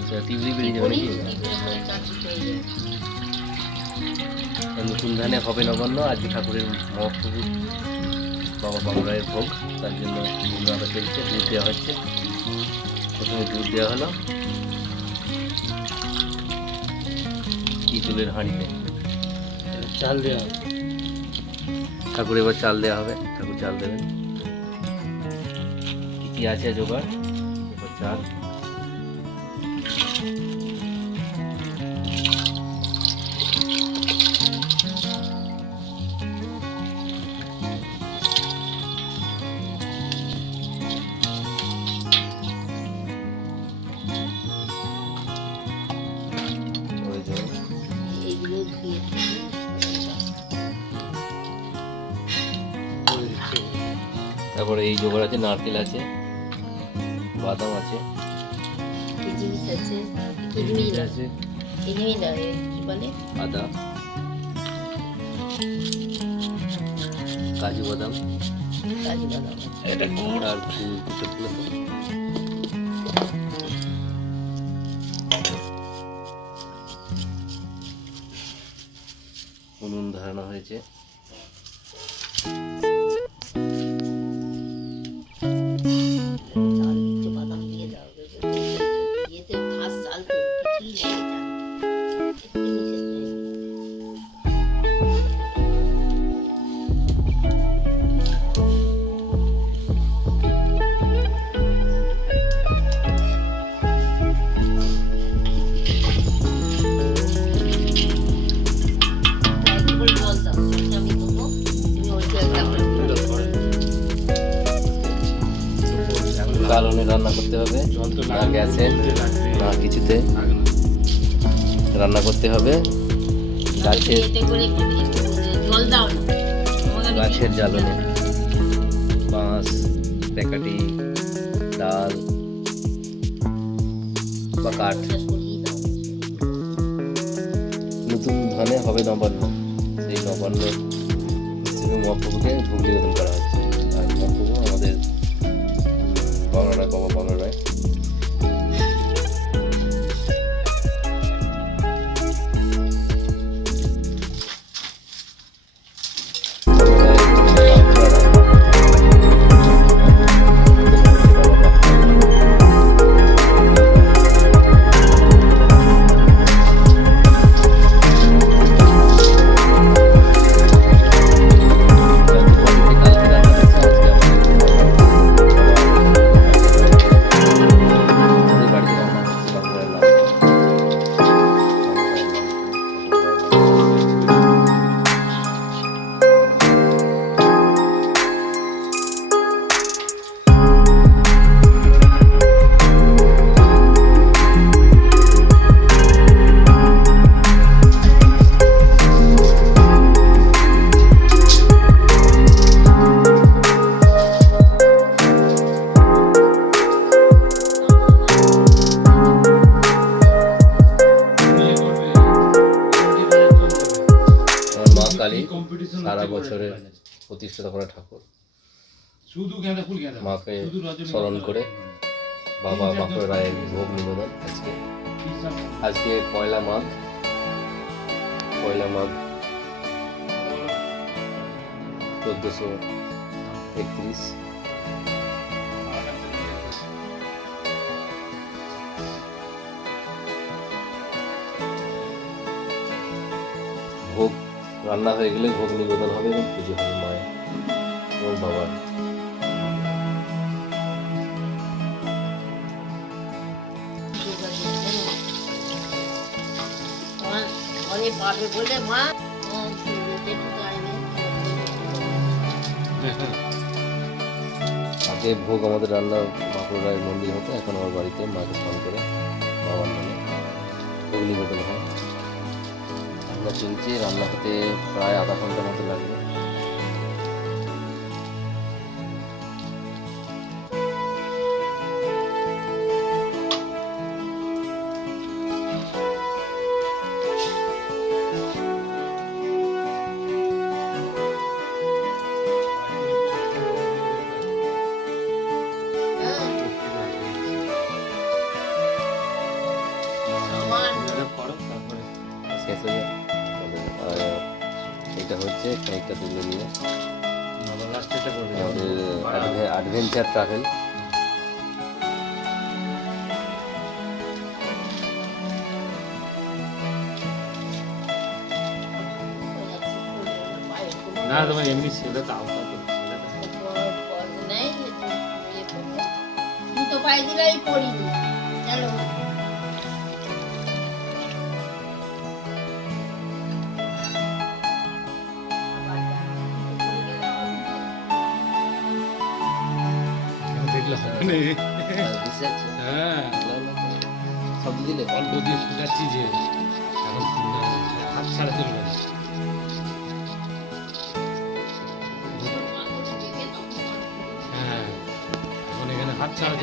আচ্ছা টিউলি বেরিয়ে যাবে নাকি? নতুন ধানে হবে নবান্ন আজকে ঠাকুরের মহাপ্রভু বাবা বাংলায় ভোগ তার জন্য দুর্গাটা চলছে দুধ দেওয়া হচ্ছে। প্রথমে দুধ দেওয়া হলো। পিতলের হাঁড়িতে। চাল দেওয়া ঠাকুর এবার চাল দেওয়া হবে ঠাকুর চাল দেবেন। কি কি আছে জোগাড়? এবার চাল। তারপরে এই জোগাড় আছে নারকেল আছে বাদাম আছে আছে আদা কাজু বাদাম। আর ফুল কিছু ফুল উনুন ধরানো হয়েছে। কালনে রান্না করতে হবে। না গ্যাসে না কিছুতে রান্না করতে হবে। গাছের গাছের জ্বালনে বাঁশ প্যাকাটি, ডাল বা কাঠ। নতুন ধানে হবে নবান্ন। সেই নবান্ন হিসেবে মহাপ্রভুকে ভোগ নিবেদন করা হচ্ছে বাংলারায় বাবা বাংলারায় আমার শুধু গেঁদা ফুল গেঁদা। মাকে স্মরণ করে বাবা বাঁকুড়া রায়ের ভোগ নিবেদন আজকে। আজকে পয়লা মাঘ। পয়লা মাঘ চোদ্দোশো একত্রিশ। ভোগ রান্না হয়ে গেলে ভোগ নিবেদন হবে এবং পুজো হবে মায়ের এবং বাবার। পাবে বলে, মা। আগে ভোগ আমাদের রান্না বাঁকুড়া রায়ের মন্দির হতো, এখন আমার বাড়িতে মাকে ফোন করে, বাবার নামে ভোগ নিবেদন হয় রান্না চলছে রান্না হতে প্রায় আধা ঘণ্টার মতো লাগবে শেষ হয়ে আর এটা হচ্ছে খানিকটা তুলে নিয়ে আমাদের অ্যাডভেঞ্চার ট্রাভেল না তোমার এমনি ছেলে তাও তো পাই দিলাই পড়ি। জানো হ্যাঁ শুকাচ্ছি যে এখন হাত ছাড়া হ্যাঁ হাত ছাড়া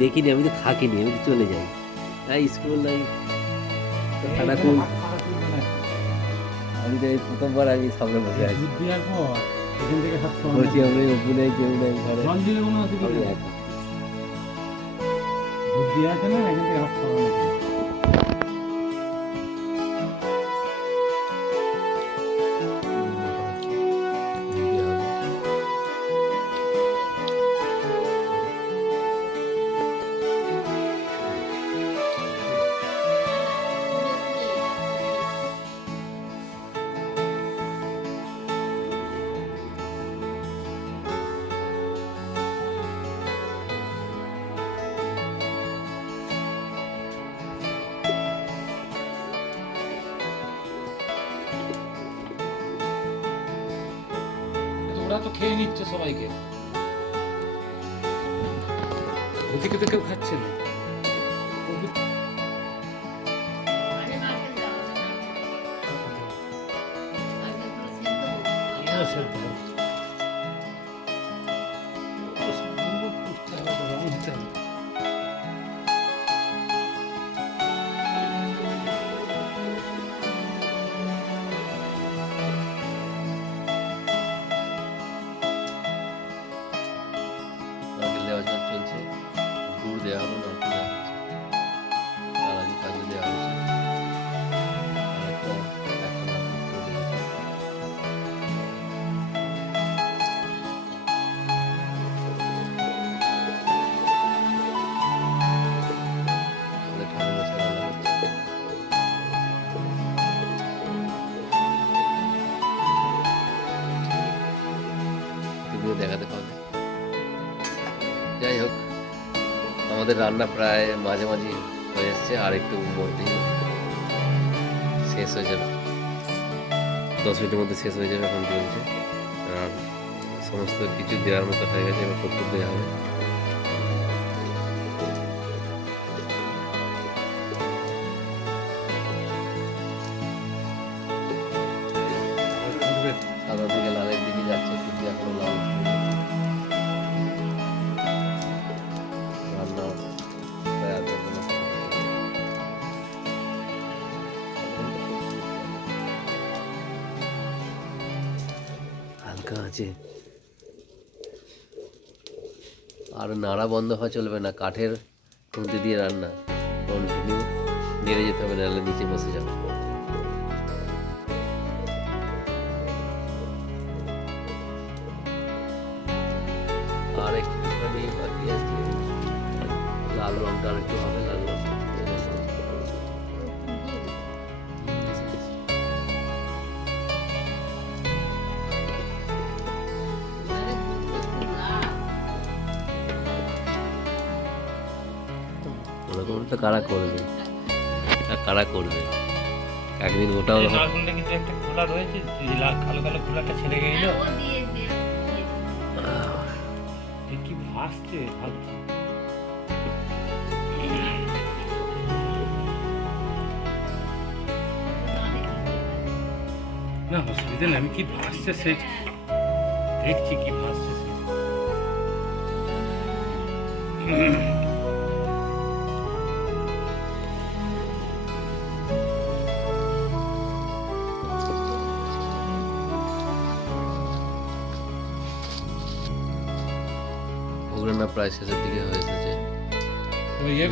দেখিনি আমি তো থাকিনি আমি তো চলে যাই স্কুল খানাকুল আমি তো এই প্রথমবার আমি সামনে বসে আছি। দেওয়ার পর এখান থেকে অপু নেই কেউ নেই ঘরে। জল দিলে দেওয়া আছে না এখান থেকে হাত 하다가 또 괜히 쪄서 이게 어떻게 어떻게 같이 안녕하세요. আমাদের রান্না প্রায় মাঝে মাঝামাঝি হয়ে এসছে, আর একটু মধ্যেই শেষ হয়ে যাবে। দশ মিনিটের মধ্যে শেষ হয়ে যাবে এখন চলছে আর সমস্ত কিছু দেওয়ার মতো হয়ে গেছে, এবার কর্তব্য দেওয়া হবে। হালকা আছে আর নাড়া বন্ধ হওয়া চলবে না, কাঠের খুঁতি দিয়ে রান্না। কন্টিনিউ নেড়ে যেতে হবে, নাহলে নিচে বসে যাবে। আর আছে, লাল রঙটা আর একটু হবে। ওরকম তো কারা করবে? আর কারা করবে? একদিন ওটাও কিন্তু একটা খোলা রয়েছে কালো কালো খোলাটা ছেড়ে গেল কি ভাসছে ভাবছি। না অসুবিধা নেই আমি কি ভাসছে সে দেখছি কি ভাসছে সে। ওগুলো প্রায় শেষের দিকে হয়ে এসেছে। তো ইয়ে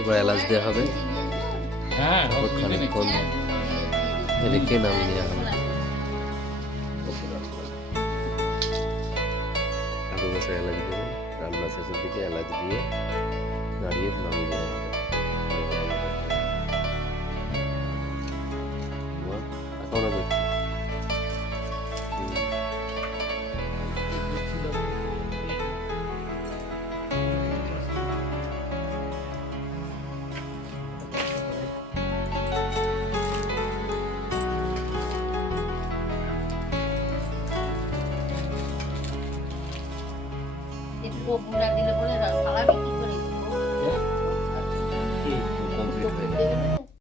এবার এলাচ দেওয়া হবে। হ্যাঁ রেখে নামিয়ে নেওয়া হবে? ঠাকুর মশাই এলাচ দেবেন। রান্না শেষের দিকে এলাচ দিয়ে নাড়িয়ে নামিয়ে নেওয়া হবে।